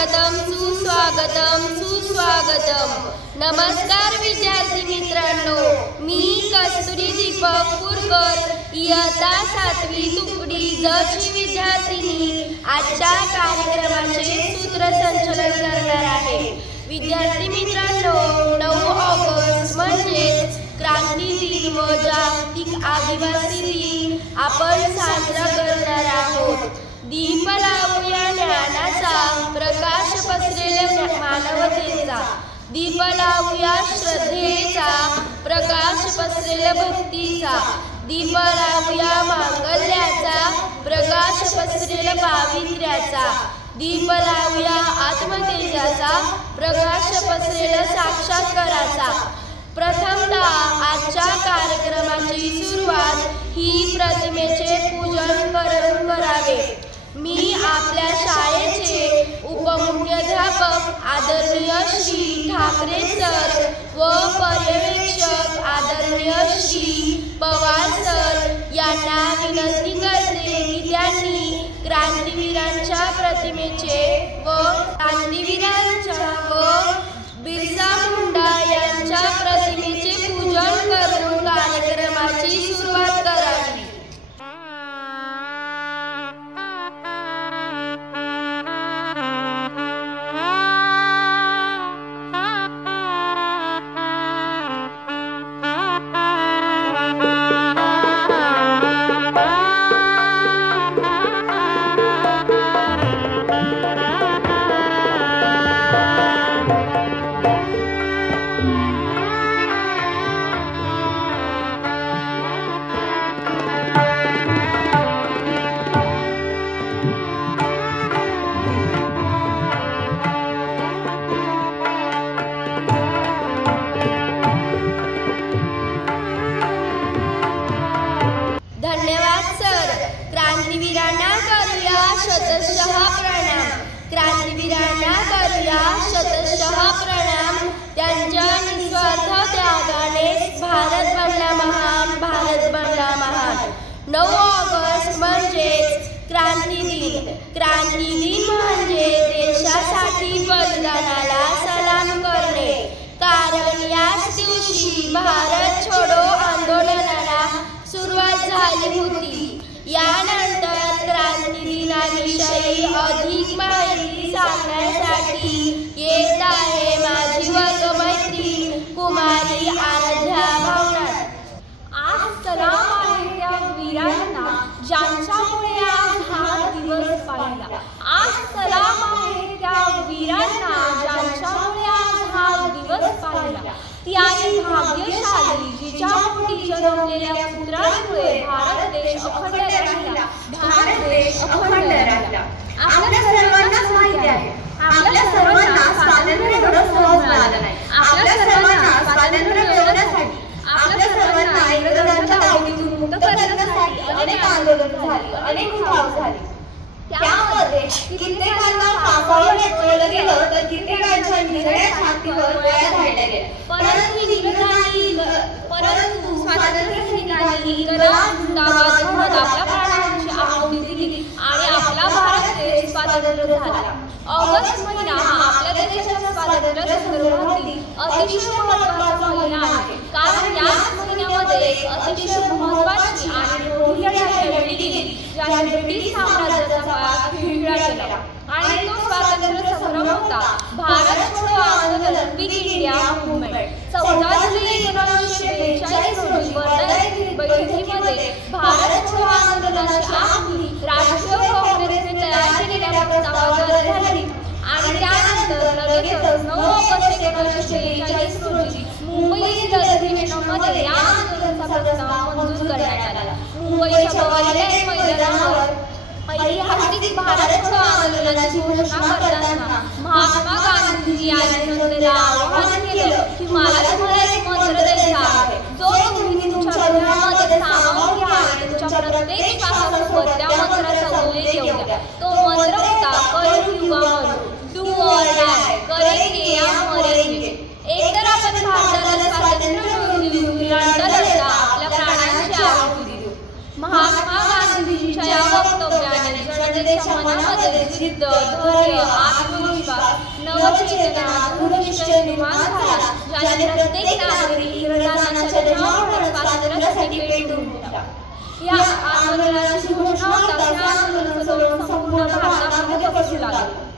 स्वागतम सुस्वागतम सुस्वागतम। नमस्कार विद्यार्थी मित्रांनो, मी कस्तुरी दीपक कुरकर इयत्ता 7वी तुकडी जची विद्यार्थिनी आजच्या कार्यक्रमाचे सूत्रसंचलन करणार आहे। विद्यार्थी मित्रांनो, 9 ऑगस्ट म्हणजे क्रांती दिन व जागतिक आदिवासी दिन आपण साजरा करणार आहोत। दीप लावूया ज्ञानाचा, प्रकाश पसरेल मानवतेचा। दीप लावूया श्रद्धेचा, प्रकाश पसरेल भक्तीचा। दीप लावूया मांगल्याचा, प्रकाश पसरेल पावित्र्याचा। दीप लावूया आत्मतेजाचा, प्रकाश पसरेल साक्षात्काराचा। प्रथमतः आजच्या कार्यक्रमाची सुरुवात ही प्रतिमेचे पूजन करून करावे। मी आपल्या शाळेचे उपमुख्याध्यापक आदरणीय श्री ठाकरे सर व पर्यवेक्षक आदरणीय श्री पवार सर यांना विनंती करते की त्यांनी क्रांतीवीरांच्या प्रतिमेचे व बिरसा मुंडा यांच्या प्रतिमेचे पूजन करून कार्यक्रमाची सुरुवात करावी। क्रांतीवीरांना करूया शतशः प्रणाम। क्रांतीवीरांना करूया शतशः प्रणाम। त्यांच्या निस्वार्थ त्यागाने भारत बनला महान, भारत बनला महान। 9 ऑगस्ट म्हणजेच क्रांती दिन। क्रांती दिन म्हणजे देशासाठी बलिदानाला सलाम करणे। कारण याच दिवशी भारत छोडो आंदोलनाला सुरुवात झाली होती। यानंतर क्रांती दिनाविषयी अधिक माहिती सांगण्यासाठी येत आहे माझी वर्गमैत्रीण कुमारी आराध्या भावनाथ। आज सलाम आहे त्या वीरांना ज्यांच्यामुळे आज हा दिवस पाहिला। आज सलाम आहे त्या वीरांना ज्यांच्यामुळे आज हा दिवस पाहिला। ती आहे भाग्यशाली जिच्या पोटी जन्मलेल्या पुत्रांमुळे भारत देश अखंड राहिला, भारत देश अखंड राहिला। आपल्या सर्वांनाच माहिती आहे, आपल्या सर्वांना स्वातंत्र्य एवढं सहज मिळालं नाही। आपल्या सर्वांना स्वातंत्र्य मिळवण्यासाठी, आपल्या सर्वांना इंग्रजांच्या तावडीतून मुक्त करण्यासाठी अनेक आंदोलनं झाली, अनेक उठाव झाले। त्यामध्ये कित्येकांना फासावर लटकवलं गेलं तर कित्येकांच्या निधड्या छातीवर गोळ्या झाडल्या गेल्या। परंतु स्वातंत्र्य सैनिकांनी इंग्रजांविरोधात आपल्या प्राणांची आहुती दिली आणि आपला भारत देश स्वतंत्र झाला। ऑगस्ट महिना हा आपल्या देशाच्या स्वातंत्र्य संदर्भातील अतिशय महत्त्वाचा महिना आहे। कारण याच महिन्यामध्ये एक अतिशय महत्त्वाची आणि मोठी लढाई लढली गेली, ज्याने ब्रिटिश साम्राज्याचा काळ खिळखिळा केला आणि तो स्वातंत्र्य संग्राम होता। भारत छोडो आंदोलन, क्विट इंडिया मूव्हमेंट। 14 जुलै 1942 रोजी वर्धा येथील बैठकीमध्ये भारत छोडो आंदोलनाची आखणी राष्ट्रीय काँग्रेसने तयार केलेल्या प्रस्तावावर झाली आणि त्यानंतर लगेचच 9 ऑगस्ट 1942 रोजी मुंबई येथील अधिवेशनामध्ये या आंदोलनाचा प्रस्ताव मंजूर करण्यात आला। मुंबईच्या गवालिया मैदानावर ऐतिहासिक भारत छोडो आंदोलनाची घोषणा करताना महात्मा गांधी यांनी जनतेला आवाहन केलं की मला तुम्हाला एक मंत्र द्यायचा आहे, जो तुम्ही तुमच्या हृदयामध्ये सामावून घ्या आणि तुमच्या प्रत्येक श्वासासोबत त्या मंत्राचा उल्लेख येऊ द्या। तो मंत्र होता कर किंवा मरू, डू ऑर डाय, करेंगे या मरेंगे। एकतर आपण भारताला स्वातंत्र्य मिळवून देऊ, लढता आपल्या प्राणांची आहुती देऊ। महात्मा गांधीजींच्या या वक्तव्याने जनतेच्या मनामध्ये जिद्द, धैर्य, आत्मविश्वास युवचेतना दृढनिश्चय निर्माण झाला, ज्याने प्रत्येक नागरिक इंग्रजांच्या जन्मापासून स्वातंत्र्यासाठी पेटून उठला. या आंदोलनाची घोषणा होताच या आंदोलनाचं संपूर्ण भारतामध्ये पसरू लागले.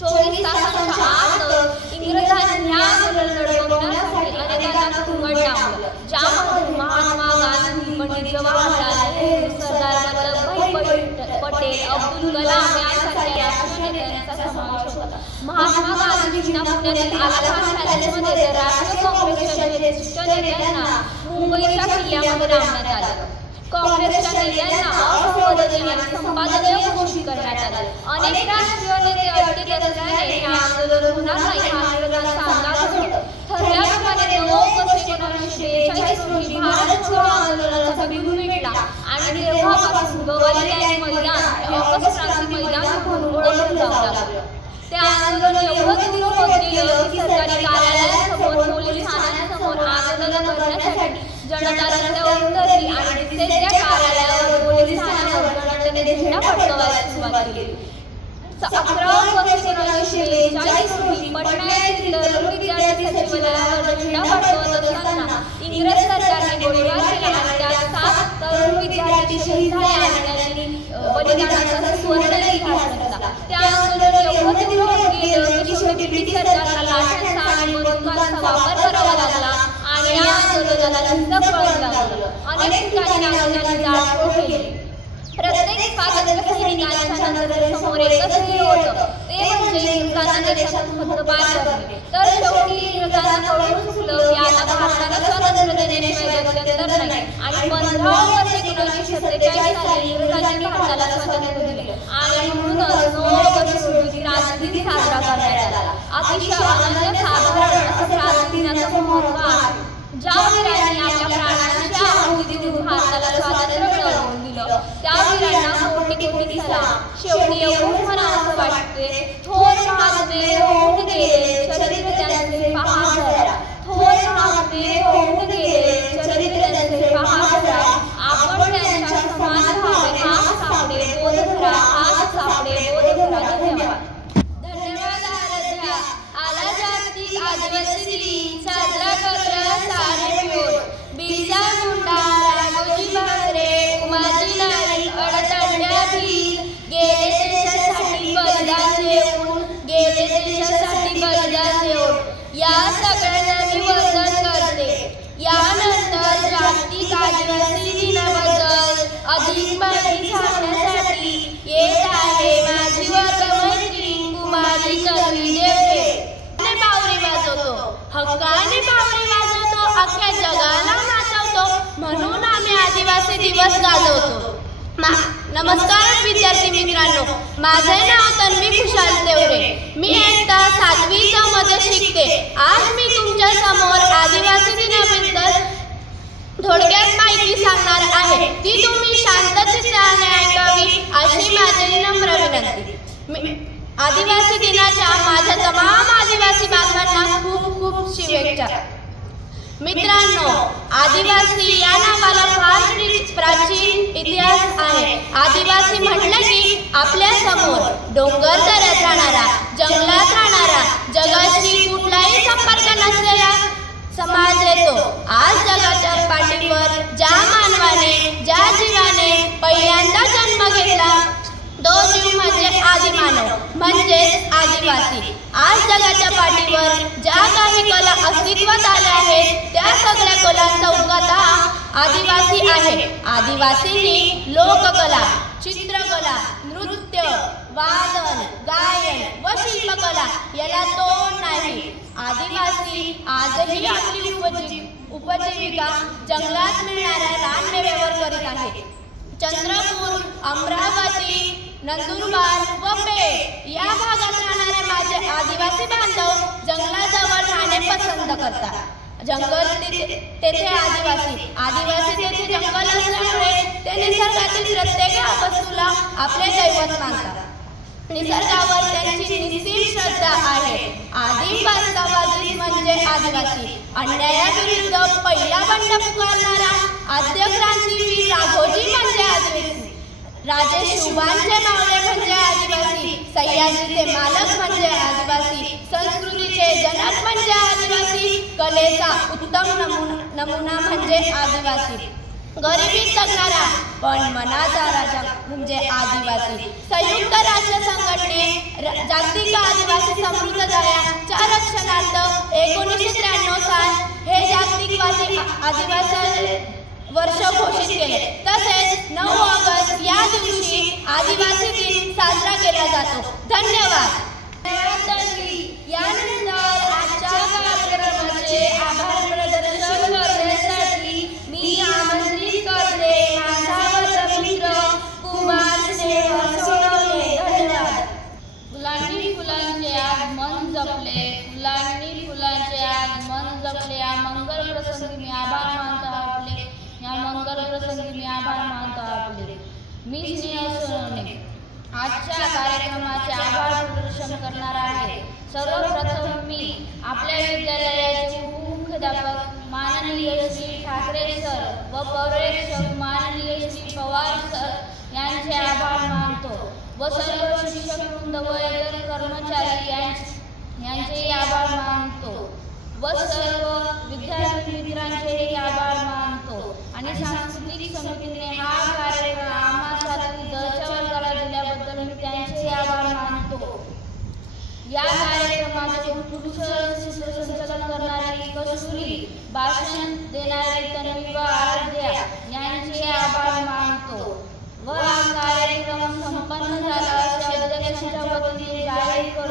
24 तासांच्या आत इंग्रजांनी या आंदोलन लढवण्यासाठी अनेकांना तुरुंगात डांबलं, ज्यामध्ये महात्मा गांधी, पंडित जवाहरलाल नेहरू, सरदार वल्लभभाई पटेल, अब्दुल कलाम यांसारख्या राष्ट्रीय नेत्यांचा समावेश होता. महात्मा गांधींना पुण्यातील आला खान पॅलेसमध्ये तर राष्ट्रीय काँग्रेसच्या ज्येष्ठ नेत्यांना मुंबईच्या किल्ल्यामध्ये डांबण्यात आलं. काँग्रेसच्या नेत्यांना असंसदनीय आणि संपादनीय घोषित करण्यात आले. अनेक राष्ट्रीय नेते अडकीत असल्याने हे आंदोलन होणार नाही हा इंग्रजांचा अंदाज होता. ठरल्याप्रमाणे 9 ऑगस्ट 1942 रोजी भारत छोडो आंदोलनाचा बिगुल पेटला आणि तेव्हापासून गवालिया मैदान हे ऑगस्ट क्रांती मैदान म्हणून ओळखलं जाऊ लागलं. ते आंदोलन एवढं तीव्र होत गेलं की सरकारी कार्यालयासमोर, पोलीस ठाण्यांसमोर आंदोलन करण्यासाठी जनता रस्त्यावर उतरली आणि तिथे त्या कार्यालयावर, पोलीस ठाण्यावर जनतेने झेंडा फडकवायला सुरुवात केली. 11 ऑगस्ट 1942 रोजी पटना येथील तरुण विद्यार्थी सचिवालयावर झेंडा फडकवत असताना इंग्रज सरकारने गोळीबार केला आणि त्यात 7 तरुण विद्यार्थी शहीद झाले आणि त्यांनी बलिदानाचा सुवर्ण इतिहास रचला. ते आंदोलन एवढं तीव्र होत गेलं की शेवटी ब्रिटिश सरकारला लाठांचा आणि बंदुकांचा वापर करावा लागला आणि या आंदोलनाला हिंसक वळण लागलं. अनेक ठिकाणी नागरिकांनी जाळपोळ केली. प्रत्येक स्वातंत्र्य सैनिकांच्या नजरेसमोर एकच ध्येय होतं, ते म्हणजे इंग्रजांना देशातून हद्दपार करणे. तर शेवटी इंग्रजांना कळून चुकलं की आता भारताला स्वातंत्र्य देण्याशिवाय गत्यंतर नाही आणि 15 ऑगस्ट 1947 साली इंग्रजांनी भारताला स्वातंत्र्य दिले आणि म्हणूनच 9 ऑगस्ट रोजी क्रांती दिन साजरा करण्यात आला. अतिशय अनन्यसाधारण असं क्रांती दिनाचं महत्त्व आहे. ज्या वीरांनी आपल्या प्राणांची आहुती देऊन भारताला स्वातंत्र्य मिळवून दिलं त्या वीरांना कोटी कोटी सलाम. शेवटी एवढंच म्हणावंसं वाटते, थोर महात्मे होऊन गेले चरित्र त्यांचे पहा जरा, थोर महात्मे होऊन गेले चरित्र त्यांचे पहा जरा, आपण त्यांच्या समान व्हावे हात सापडे बोध धरा, हात सापडे बोध धरा. धन्यवाद. धन्यवाद आराध्या. आला जागतिक आदिवासी दिन साजरा करला सारे मिळून. बिरसा मुंडा, राघोजी भांगरे, उमाजी नाईक अडतड्यातील गेले देशासाठी बलिदान देऊन, गेले देशासाठी बलिदान देऊन या सगळ्यांना मी वंदन करते. यानंतर जागतिक आदिवासी दिनाबद्दल अधिक माहिती सांगण्यासाठी येत आहे माझी वर्गमैत्रीण कुमारी कवी देवरे. बावरी वाजवतो, हक्काने बावरी वाजवतो, अख्ख्या जगाला नाचवतो, म्हणून आम्ही आदिवासी दिवस गाजवतो. नमस्कार विद्यार्थी मित्रांनो, माझे नाव तन्वी खुशाल देवरे. मी इयत्ता 7वी मध्ये शिकते. आज मी तुमच्या समोर आदिवासी दिनाबद्दल थोडक्यात माहिती सांगणार आहे. ती तुम्ही शांतचित्ताने ऐकावी अशी माझी नम्र विनंती. आदिवासी दिनाच्या माझ्या तमाम आदिवासी बांधवांना खूप खूप शुभेच्छा. मित्रांनो, आदिवासी या नावाला फार प्राचीन इतिहास आहे. आदिवासी म्हटलं की आपल्या समोर डोंगर दऱ्यात राहणारा, जंगलात राहणारा, जगाशी कुठलाही संपर्क नसलेला समाज येतो. आज जगाच्या पाठीवर ज्या मानवाने, ज्या जीवाने पहिल्यांदा जन्म घेतला तो जीव म्हणजे आदिमानव म्हणजेच आदिवासी. आज जगाच्या पाठीवर ज्या काही कला अस्तित्वात आल्या आहेत त्या सगळ्या कलांचा उद्गाता आदिवासी आहे. आदिवासींनी लोककला, चित्रकला, नृत्य, वादन, गायन व शिल्पकला याला तोड नाही. आदिवासी आजही आपली उपजीविका जंगलात मिळणाऱ्या रानमेव्यावर करीत आहे. चंद्रपूर, अमरावती, नंदुरबार व पेठ या भागात राहणारे माझे आदिवासी बांधव जंगलाजवळ राहणे पसंत करतात. जंगल तेथे आदिवासी तेथे जंगल असल्यामुळे ते निसर्गातील प्रत्येक वस्तूला आपले दैवत मानतात. निसर्गावर त्यांची निस्सीम श्रद्धा आहे. आदिम वास्तववादी म्हणजे आदिवासी. अन्यायाविरुद्ध पहिला बंड पुकारणारा आद्य क्रांतीवीर राघोजी म्हणजे आदिवासी. राजे शिवबांचे मावळे म्हणजे आदिवासी. सह्याद्रीचे मालक म्हणजे आदिवासी. संत कलेचा उत्तम नमुना म्हणजे आदिवासी. गरिबीत जगणारा पण मनाचा राजा म्हणजे आदिवासी. संयुक्त राष्ट्र संघटने जागतिक आदिवासी समृद्धताच्या रक्षणार्थ 1993 साल हे जागतिक आदिवासी वर्ष घोषित केले. तसेच 9 ऑगस्ट या दिवशी आदिवासी दिन साजरा केला जातो. धन्यवाद. यानंतर आजच्या कार्यक्रमाचे आभार प्रदर्शन करण्यासाठी मी आमंत्रित करते माझा वर्गमित्र कुमार स्नेह सोनवणे. धन्यवाद. फुलांनी फुलांचे आगमन जपले, फुलांनी फुलांचे आगमन जपले. या मंगल प्रसंगी मी आभार मानतो आपले, या मंगल प्रसंगी मी आभार मानतो आपले. मी स्नेह सोनवणे आजच्या कार्यक्रमाचे आभार प्रदर्शन करणार आहे. सर्वप्रथम मी आपल्या विद्यालयाचे मुख्याध्यापक माननीय श्री ठाकरे सर व पर्यवेक्षक माननीय श्री पवार सर यांचे आभार मानतो व सर्व शिक्षक वृंद व इतर कर्मचारी यांचेही आभार मानतो व सर्व विद्यार्थी मित्रांचेही आभार मानतो. आणि सांस्कृतिक समितीने हा कार्यक्रम आम्हासाठी दरच्या वर्गाला दिल्याबद्दल मी त्यांचेही आभार मानतो. या कार्यक्रमाचे सूत्रसंचालन करणारी कस्तुरी, भाषण देणारी तन्वी व आराध्या यांचे आभार मानतो व हा कार्यक्रम संपन्न झाला असे अध्यक्षांच्या वतीने जाहीर करतो.